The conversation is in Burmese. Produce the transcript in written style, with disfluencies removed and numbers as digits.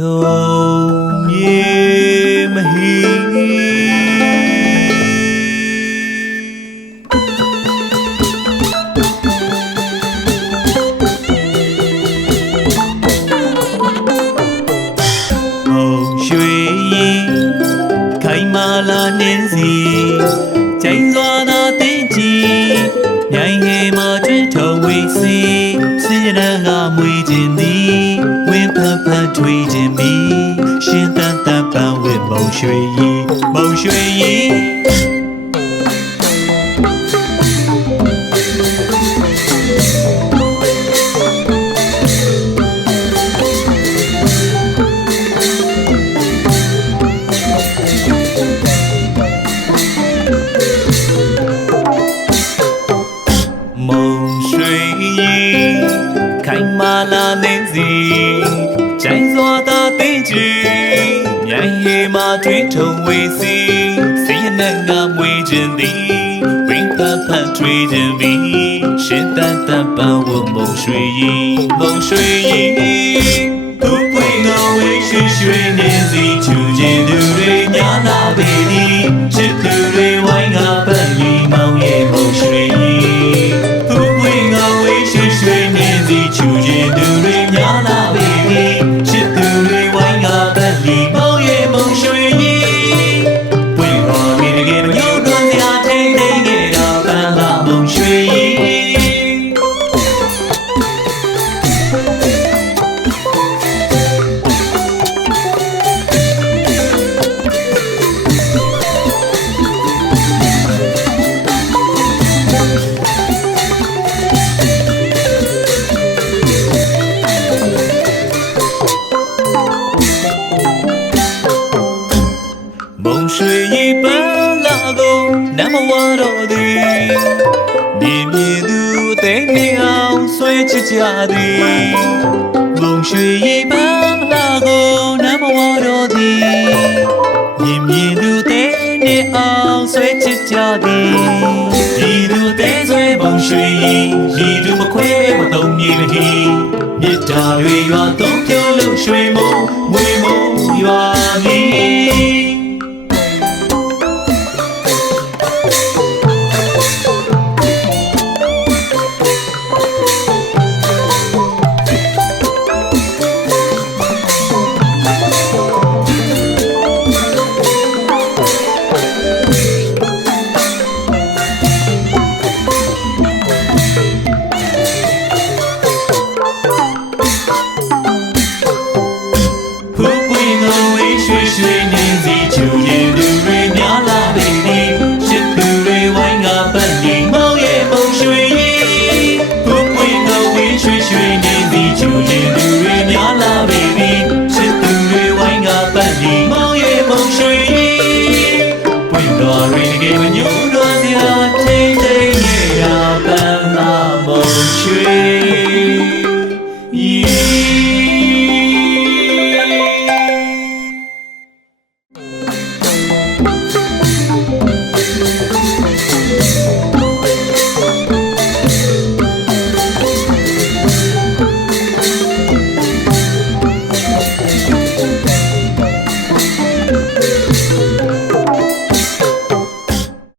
သုံးမြေမဟီရွှေရင်ခိုင်မာလာနှင်းစီကျိန်စွာသာတင်းကြည်မြိုင်ဟေမှာကျွတ်ထုံဝေးစီစီရနငါမွေခြင်းသည်ဝင်းဖန်ဖန်ထွေးခြင်းမီရှင်တန်တန်ပန်းဝစ်မုံရွှေရင်မုံရွှေရင်ခိုင်မာလာနေစီကျိုင်းစွာသာသိကြည်မြိုင်ဟေမှာထွေးထုံဝေးစီစီရနငါမွေခြင်းသည်ဝင်းဖန်ဖန်ထွေးခြင်းသည်ရှင်တန်တန်ပန်းဝမုံရွှေရင်မုံရွှေရင်သူ့ပွင့်ငေါဝေးရွှေရွှေနေစီချူခြင်းသူတွေညာလာပေသည်ချစ်သူတွေဝိုင်းငါပတ်လီမောင်ရဲ့မုံရွှေရင်သူ့ပွင့်ငေါဝေးရွှေရွှေနေစီချူခြင်းသူတွေညာလာပေသည်ချစ်သူတွေဝိုင်းငါပတ်လီမောင်ရဲ့မုံရွှေရင်ပွင့်ငေါဝေးတကယ်မညှို့တွန်းစရာထိန်ထိန်ခဲ့တာပန်းလာမုံရွှေရင်ရွှေရည်ပန်းလာကိုနမဝါတော်သည်မြေမြေသူအသေးနေအောင်ဆွဲချစ်ကြသည်မုံရွှေရည်ပန်းလာကိုနမဝါတော်သည်မြေမြေသူအသေးနေအောင်ဆွဲချစ်ကြသည်ဒီသူအသေးဆွဲမုံရွှေရည်ဒီသူမခွဲမသုံးမြေမဟီမြစ်တာတွေရွာသုံးပြုံးလို့ရွှေမုံငွေမုံရွာမီရွှေနေစီချူရင်သူတွေများလာပေသည်ချစ်သူတွေဝိုင်းငါပတ်လီမောင်ရဲ့မုံရွှေရင်ဘုပွင့်ငါဝေးရွှေရွှေနေစီချူရင်သူတွေများလာပေသည်ချစ်သူတွေဝိုင်းငါပတ်လီမောင်ရဲ့မုံရွှေရင်ပွင့်တော်တွေတကယ်မညှို့တော်စရာထိန်ထိန်ရဲ့ရာပန်းလာမုံရွှေရင်